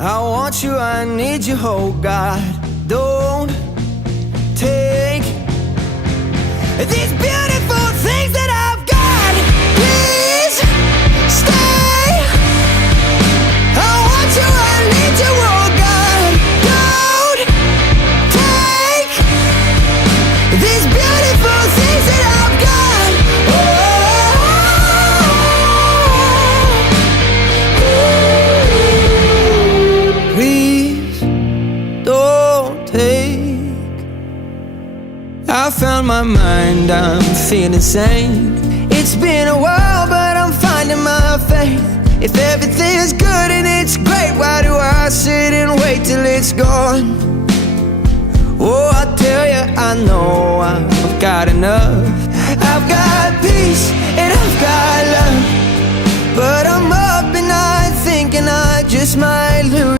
I want you, I need you, oh God. Don't take these beautiful things that I've got. Please stay. I want you, I need you, oh God. Don't take these beautiful things that I've got. Please don't take. I found my mind, I'm feeling sane. It's been a while, but I'm finding my faith. If everything's good and it's great, why do I sit and wait till it's gone? Oh, I tell you, I know I've got enough. I've got peace and I've got love, but I'm up and I thinking I just might lose.